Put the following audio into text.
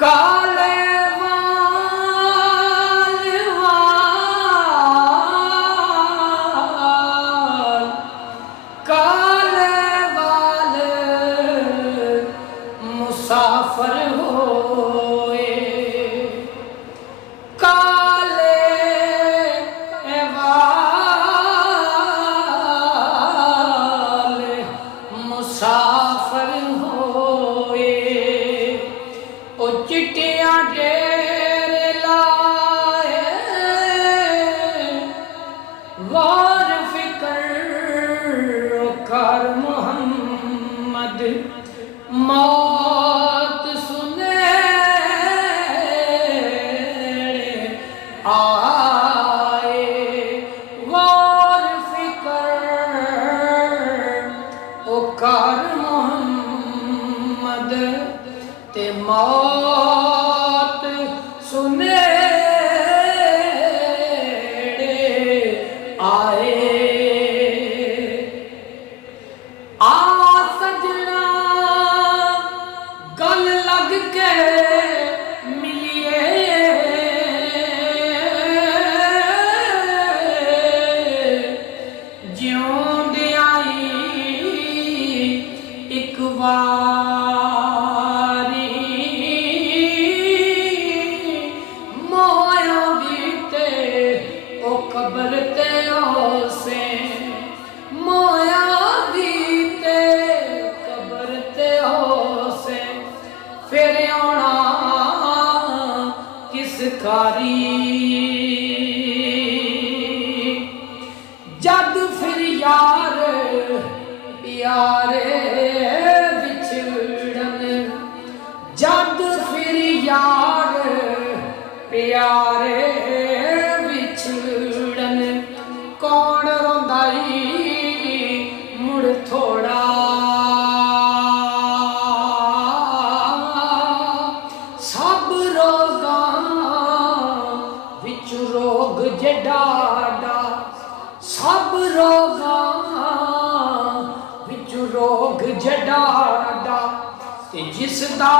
काले वाल वाल काले वाल मुसाफिर होए काले वाल मुसाफिर होए ओ चिट्टियां डेरे लाए वार फिकर कर मोहम्मद मौत सुने आए वार फिकर ओ कर मोहम्मद ते मौत सुने आए आ सजना गल लग के मिलिए जिउंदे आई एक वारी मोया बीते ओ कबर ते ओसे मोया बीते कबर ते ओसे फिर आना किस कारी जद फिर यार प्यारे बिछड़न जद फिर यार प्यारे बिछड़न कौन रोंदाई मुड़ थोड़ा सब रोगां विच रोग जडाडा सब रोगां विच रोग जडाडा ते जिसदा